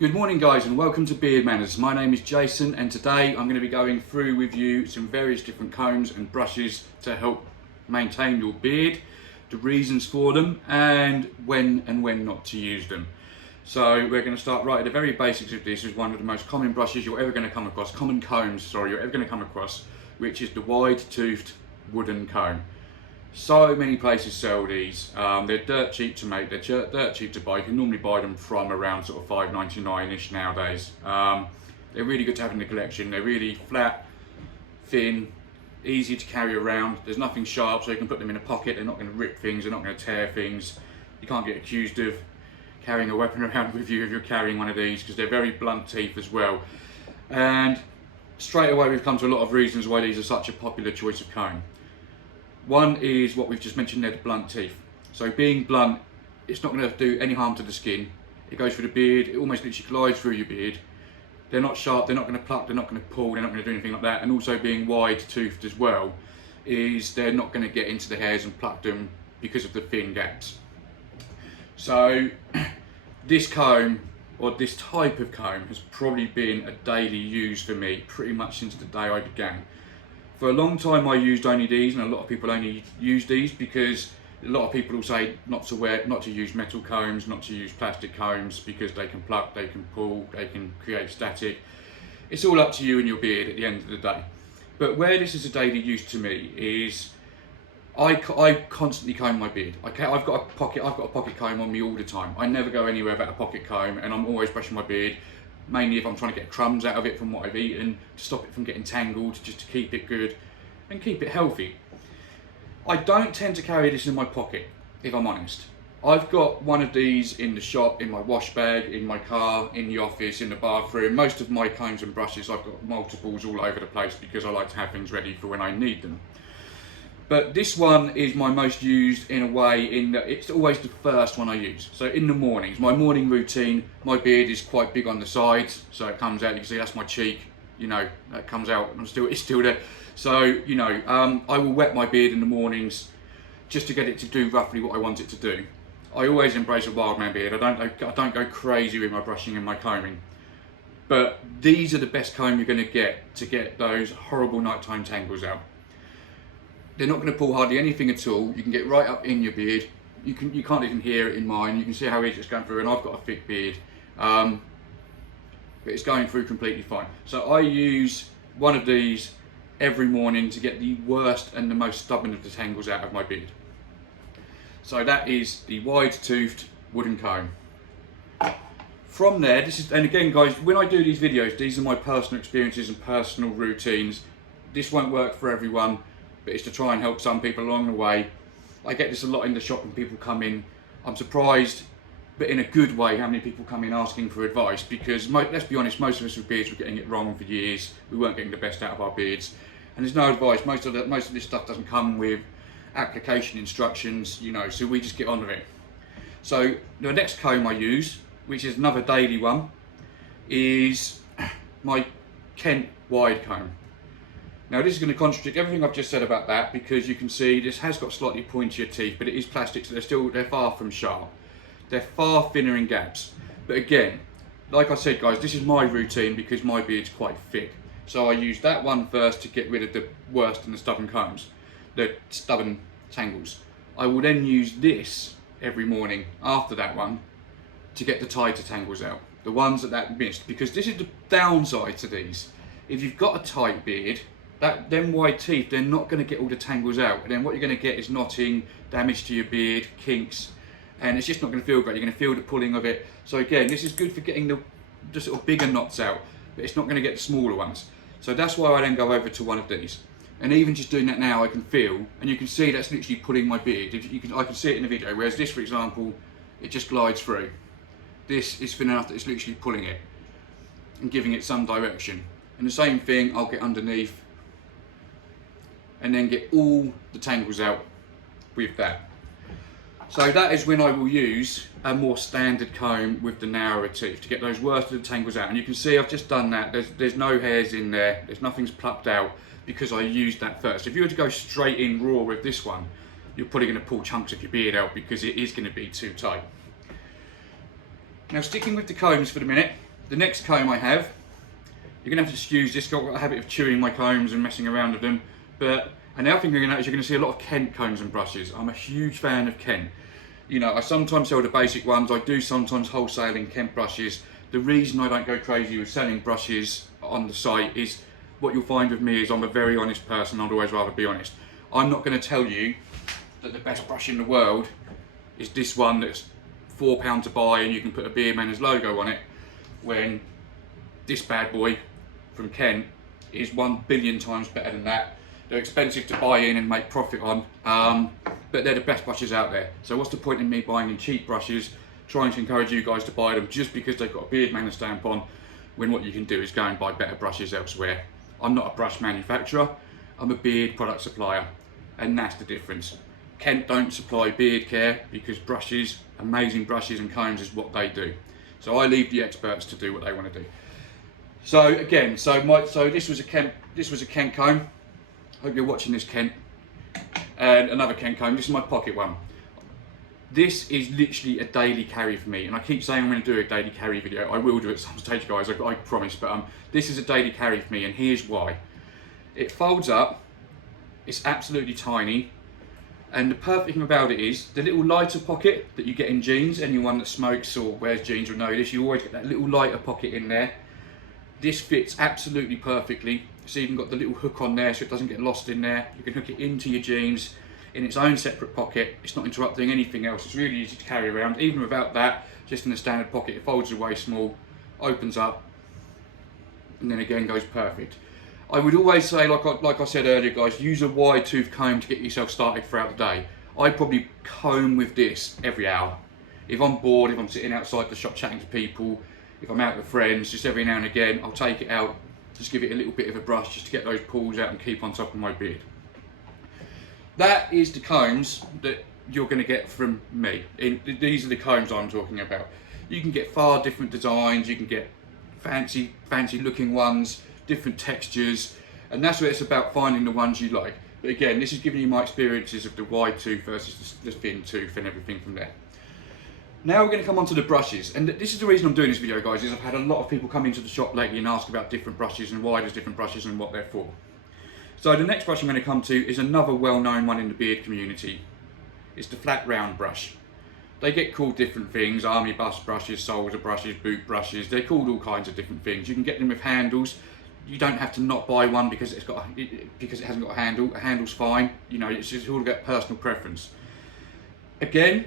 Good morning guys and welcome to Beard Manners. My name is Jason and today I'm going to be going through with you some various different combs and brushes to help maintain your beard, the reasons for them and when not to use them. So we're going to start right at the very basics of this. Is one of the most common brushes you're ever going to come across, common combs, sorry, you're ever going to come across, which is the wide-toothed wooden comb. So many places sell these. They're dirt cheap to make, they're dirt cheap to buy. You can normally buy them from around sort of $5.99-ish nowadays. They're really good to have in the collection. They're really flat, thin, easy to carry around. There's nothing sharp, so you can put them in a pocket. They're not going to rip things, they're not going to tear things. You can't get accused of carrying a weapon around with you if you're carrying one of these, because they're very blunt teeth as well. And straight away we've come to a lot of reasons why these are such a popular choice of comb. One is what we've just mentioned there, the blunt teeth. So being blunt, it's not going to do any harm to the skin. It goes through the beard, it almost literally glides through your beard. They're not sharp, they're not going to pluck, they're not going to pull, they're not going to do anything like that. And also being wide toothed as well, is they're not going to get into the hairs and pluck them because of the thin gaps. So this comb, or this type of comb, has probably been a daily use for me pretty much since the day I began. For a long time I used only these, and a lot of people only use these because a lot of people will say not to use metal combs, not to use plastic combs because they can pluck, they can pull, they can create static. It's all up to you and your beard at the end of the day. But where this is a daily use to me is I constantly comb my beard. I've got a pocket comb on me all the time. I never go anywhere without a pocket comb, and I'm always brushing my beard. Mainly if I'm trying to get crumbs out of it from what I've eaten, to stop it from getting tangled, just to keep it good and keep it healthy. I don't tend to carry this in my pocket, if I'm honest. I've got one of these in the shop, in my wash bag, in my car, in the office, in the bathroom. Most of my combs and brushes, I've got multiples all over the place because I like to have things ready for when I need them. But this one is my most used in a way in that it's always the first one I use. So in the mornings, my morning routine, my beard is quite big on the sides, so it comes out, you can see that's my cheek, you know, that comes out, it's still there. So, you know, I will wet my beard in the mornings just to get it to do roughly what I want it to do. I always embrace a wild man beard. I don't go crazy with my brushing and my combing. But these are the best comb you're going to get those horrible nighttime tangles out. They're not going to pull hardly anything at all. You can get right up in your beard. You can't even hear it in mine. You can see how easy it's going through, and I've got a thick beard. But it's going through completely fine. So I use one of these every morning to get the worst and the most stubborn of the tangles out of my beard. So that is the wide-toothed wooden comb. From there, and again guys, when I do these videos, these are my personal experiences and personal routines. This won't work for everyone, but it's to try and help some people along the way. I get this a lot in the shop when people come in. I'm surprised, but in a good way, how many people come in asking for advice, because let's be honest, most of us with beards were getting it wrong for years. We weren't getting the best out of our beards, and there's no advice. Most of this stuff doesn't come with application instructions, you know, so we just get on with it. So the next comb I use, which is another daily one, is my Kent wide comb. Now this is going to contradict everything I've just said about that, because you can see this has got slightly pointier teeth, but it is plastic, so they're far from sharp. They're far thinner in gaps. But again, like I said guys, this is my routine because my beard's quite thick. So I use that one first to get rid of the worst and the stubborn combs, the stubborn tangles. I will then use this every morning after that one to get the tighter tangles out, the ones that missed, because this is the downside to these. If you've got a tight beard, them wide teeth, they're not going to get all the tangles out, and then what you're going to get is knotting, damage to your beard, kinks, and it's just not going to feel great. You're going to feel the pulling of it. So again, this is good for getting the sort of bigger knots out, but it's not going to get the smaller ones. So that's why I then go over to one of these. And even just doing that now, I can feel, and you can see that's literally pulling my beard. I can see it in the video, whereas this, for example, it just glides through. This is thin enough that it's literally pulling it and giving it some direction. And the same thing, I'll get underneath and then get all the tangles out with that. So that is when I will use a more standard comb with the narrower teeth to get those worst of the tangles out. And you can see I've just done that. There's no hairs in there, nothing's plucked out because I used that first. If you were to go straight in raw with this one, you're probably going to pull chunks of your beard out because it is going to be too tight. Now sticking with the combs for the minute, The next comb I have, you're gonna have to excuse this, I've got a habit of chewing my combs and messing around with them, and the other thing you're gonna notice, you're gonna see a lot of Kent combs and brushes. I'm a huge fan of Kent. You know, I sometimes sell the basic ones, I do sometimes wholesale in Kent brushes. The reason I don't go crazy with selling brushes on the site is, what you'll find with me is I'm a very honest person, I'd always rather be honest. I'm not gonna tell you that the best brush in the world is this one that's £4 to buy and you can put a Beardmanners logo on it, when this bad boy from Kent is 1 billion times better than that. They're expensive to buy in and make profit on, but they're the best brushes out there. So what's the point in me buying in cheap brushes, trying to encourage you guys to buy them just because they've got a Beardmanners stamp on, when what you can do is go and buy better brushes elsewhere. I'm not a brush manufacturer, I'm a beard product supplier, and that's the difference. Kent don't supply beard care because brushes, amazing brushes and combs is what they do. So I leave the experts to do what they want to do. So again, this was a Kent comb. Hope you're watching this, Kent. And another Kent comb. This is my pocket one. This is literally a daily carry for me, and I keep saying I'm going to do a daily carry video. I will do it at some stage, guys. I promise. But this is a daily carry for me, and here's why. It folds up. It's absolutely tiny. And the perfect thing about it is the little lighter pocket that you get in jeans. Anyone that smokes or wears jeans will know this. You always get that little lighter pocket in there. This fits absolutely perfectly. It's even got the little hook on there so it doesn't get lost in there. You can hook it into your jeans in its own separate pocket. It's not interrupting anything else. It's really easy to carry around. Even without that, just in the standard pocket, it folds away small, opens up, and then again goes perfect. I would always say, like I said earlier, guys, use a wide tooth comb to get yourself started throughout the day. I probably comb with this every hour. If I'm bored, if I'm sitting outside the shop chatting to people, if I'm out with friends, just every now and again, I'll take it out, just give it a little bit of a brush just to get those pulls out and keep on top of my beard. That is the combs that you're going to get from me. These are the combs I'm talking about. You can get far different designs, you can get fancy looking ones, different textures, and that's where it's about finding the ones you like. But again, this is giving you my experiences of the wide tooth versus the thin tooth and everything from there. Now we're going to come on to the brushes, and this is the reason I'm doing this video, guys, is I've had a lot of people come into the shop lately and ask about different brushes and why there's different brushes and what they're for. So the next brush I'm going to come to is another well-known one in the beard community. It's the flat round brush. They get called different things: army bust brushes, soldier brushes, boot brushes. They're called all kinds of different things. You can get them with handles. You don't have to not buy one because it hasn't got a handle. A handle's fine. You know, it's just all about personal preference. Again,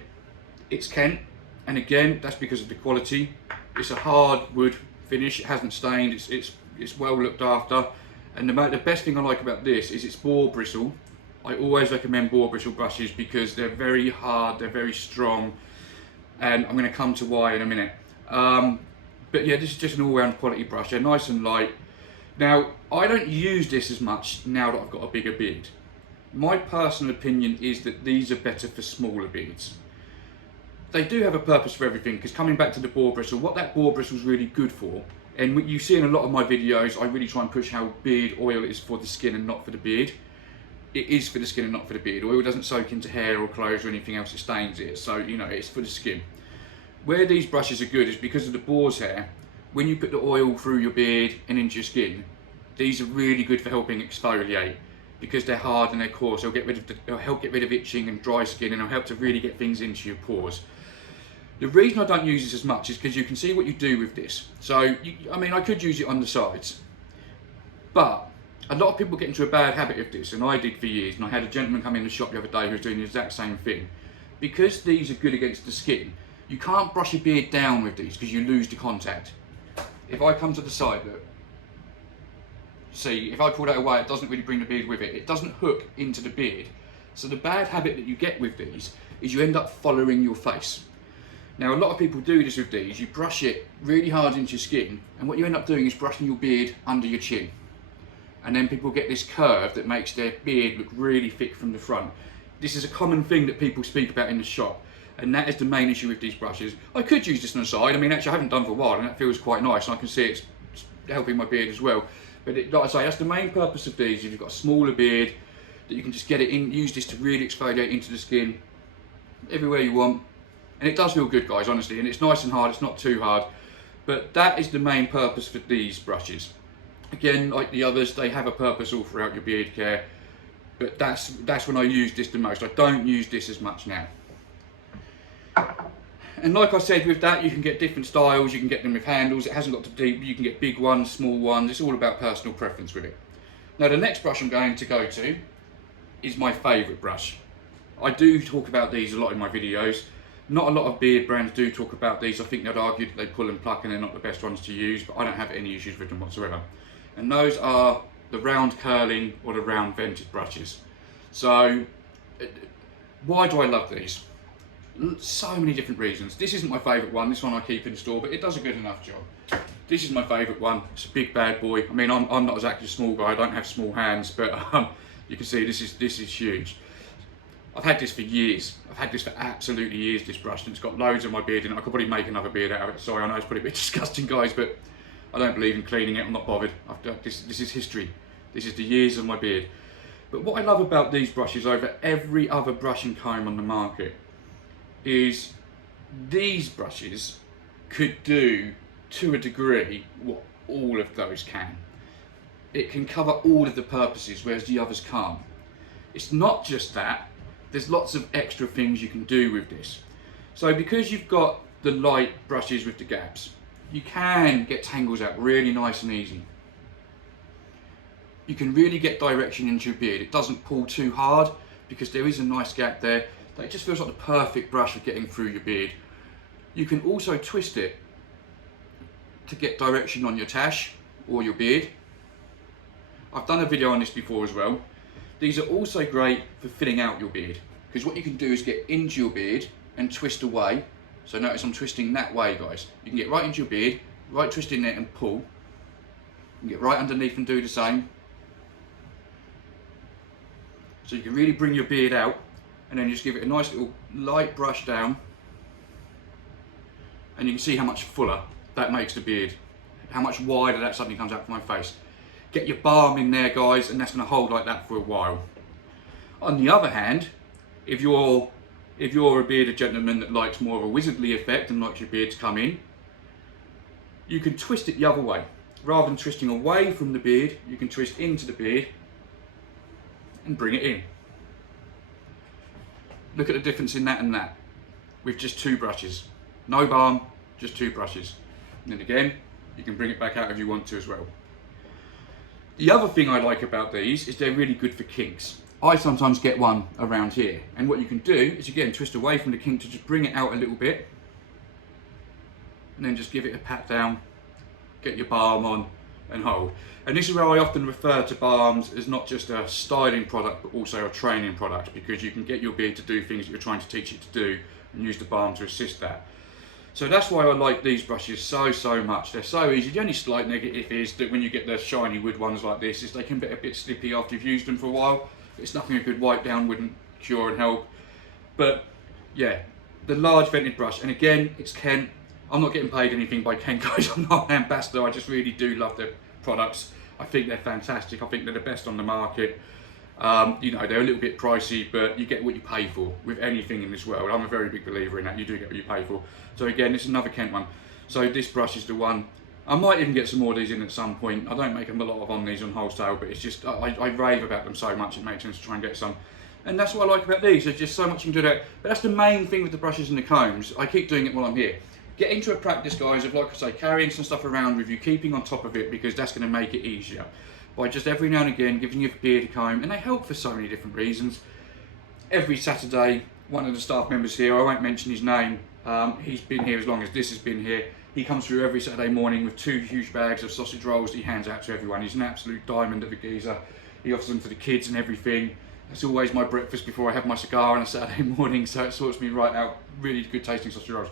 it's Kent. And again, that's because of the quality. It's a hard wood finish, it hasn't stained, it's well looked after. And the best thing I like about this is it's Boar bristle. I always recommend Boar bristle brushes because they're very hard, they're very strong, and I'm going to come to why in a minute. But yeah, this is just an all-round quality brush. They're nice and light. Now, I don't use this as much now that I've got a bigger beard. My personal opinion is that these are better for smaller beards. They do have a purpose for everything, because coming back to the Boar bristle, what that Boar bristle is really good for, and what you see in a lot of my videos, I really try and push how beard oil is for the skin and not for the beard. It is for the skin and not for the beard. Oil doesn't soak into hair or clothes or anything else, it stains it, so you know, it's for the skin. Where these brushes are good is because of the boar's hair. When you put the oil through your beard and into your skin, these are really good for helping exfoliate, because they're hard and they're coarse. They'll help get rid of itching and dry skin, and they'll help to really get things into your pores. The reason I don't use this as much is because you can see what you do with this. So, I mean, I could use it on the sides, but a lot of people get into a bad habit of this, and I did for years, and I had a gentleman come in the shop the other day who was doing the exact same thing. Because these are good against the skin, you can't brush your beard down with these because you lose the contact. If I come to the side, look, see, if I pull that away, it doesn't really bring the beard with it. It doesn't hook into the beard. So the bad habit that you get with these is you end up following your face. Now, a lot of people do this with these. You brush it really hard into your skin, and what you end up doing is brushing your beard under your chin. And then people get this curve that makes their beard look really thick from the front. This is a common thing that people speak about in the shop, and that is the main issue with these brushes. I could use this on the side. I mean, actually I haven't done for a while, and that feels quite nice, and I can see it's helping my beard as well. But like I say, that's the main purpose of these. If you've got a smaller beard, that you can just get it in, use this to really exfoliate into the skin everywhere you want. And it does feel good, guys, honestly, and it's nice and hard, it's not too hard. But that is the main purpose for these brushes. Again, like the others, they have a purpose all throughout your beard care, but that's when I use this the most. I don't use this as much now. And like I said, with that you can get different styles, you can get them with handles, it hasn't got to deep, you can get big ones, small ones, it's all about personal preference with it. Now the next brush I'm going to go to is my favourite brush. I do talk about these a lot in my videos. Not a lot of beard brands do talk about these. I think they'd argue that they pull and pluck and they're not the best ones to use, but I don't have any issues with them whatsoever. And those are the round curling or the round vented brushes. So why do I love these? So many different reasons. This isn't my favourite one, this one I keep in store, but it does a good enough job. This is my favourite one. It's a big bad boy. I mean, I'm not exactly a small guy, I don't have small hands, but you can see this is huge. I've had this for years. I've had this for absolutely years, this brush, and it's got loads of my beard in it. I could probably make another beard out of it. Sorry, I know it's probably a bit disgusting, guys, but I don't believe in cleaning it. I'm not bothered. This is history. This is the years of my beard. But what I love about these brushes over every other brush and comb on the market is these brushes could do, to a degree, what all of those can. It can cover all of the purposes, whereas the others can't. It's not just that. There's lots of extra things you can do with this. So because you've got the light brushes with the gaps, you can get tangles out really nice and easy. You can really get direction into your beard. It doesn't pull too hard because there is a nice gap there. It just feels like the perfect brush for getting through your beard. You can also twist it to get direction on your tash or your beard. I've done a video on this before as well. These are also great for filling out your beard, because what you can do is get into your beard and twist away. So notice I'm twisting that way, guys. You can get right into your beard, right twist in there and pull. You can get right underneath and do the same. So you can really bring your beard out, and then just give it a nice little light brush down, and you can see how much fuller that makes the beard, how much wider that suddenly comes out from my face. Get your balm in there, guys, and that's going to hold like that for a while. On the other hand, if you're a bearded gentleman that likes more of a wizardly effect and likes your beard to come in, you can twist it the other way. Rather than twisting away from the beard, you can twist into the beard and bring it in. Look at the difference in that and that, with just two brushes. No balm, just two brushes. And then again, you can bring it back out if you want to as well. The other thing I like about these is they're really good for kinks. I sometimes get one around here, and what you can do is again twist away from the kink to just bring it out a little bit, and then just give it a pat down, get your balm on and hold. And this is where I often refer to balms as not just a styling product but also a training product, because you can get your beard to do things that you're trying to teach it to do and use the balm to assist that. So that's why I like these brushes so much. They're so easy. The only slight negative is that when you get the shiny wood ones like this, is they can get a bit slippy after you've used them for a while. It's nothing a good wipe down wouldn't cure and help. But yeah, the large vented brush, and again, it's Kent. I'm not getting paid anything by Kent, guys. I'm not an ambassador. I just really do love their products. I think they're fantastic. I think they're the best on the market. You know, they're a little bit pricey, but you get what you pay for with anything in this world. I'm a very big believer in that. You do get what you pay for. So again, this is another Kent one. So this brush is the one. I might even get some more of these in at some point. I don't make them a lot of on these on wholesale, but it's just, I rave about them so much, it makes sense to try and get some. And that's what I like about these. There's just so much you can do that. But that's the main thing with the brushes and the combs. I keep doing it while I'm here. Get into a practice, guys, of, like I say, carrying some stuff around with you, keeping on top of it, because that's going to make it easier. By just every now and again giving your beard a comb, and they help for so many different reasons. Every Saturday, one of the staff members here, I won't mention his name, he's been here as long as this has been here. He comes through every Saturday morning with 2 huge bags of sausage rolls that he hands out to everyone. He's an absolute diamond of a geezer. He offers them for the kids and everything. That's always my breakfast before I have my cigar on a Saturday morning, so it sorts me right out. Really good tasting sausage rolls.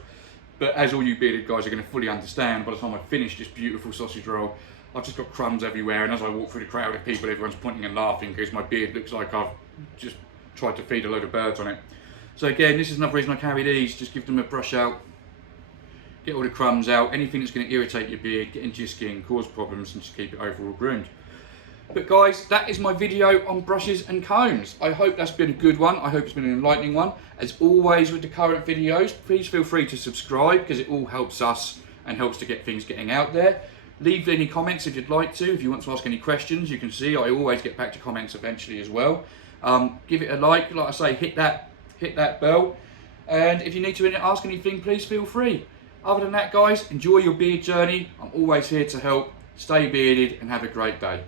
But as all you bearded guys are going to fully understand, by the time I finish this beautiful sausage roll, I've just got crumbs everywhere, and as I walk through the crowd of people, everyone's pointing and laughing because my beard looks like I've just tried to feed a load of birds on it. So again, this is another reason I carry these. Just give them a brush out, get all the crumbs out, anything that's going to irritate your beard, get into your skin, cause problems, and just keep it overall groomed. But guys, that is my video on brushes and combs. I hope that's been a good one. I hope it's been an enlightening one. As always with the current videos, please feel free to subscribe because it all helps us and helps to get things getting out there. Leave any comments if you'd like to. If you want to ask any questions, you can see I always get back to comments eventually as well. Give it a like I say, hit that bell. And if you need to ask anything, please feel free. Other than that, guys, enjoy your beard journey. I'm always here to help. Stay bearded and have a great day.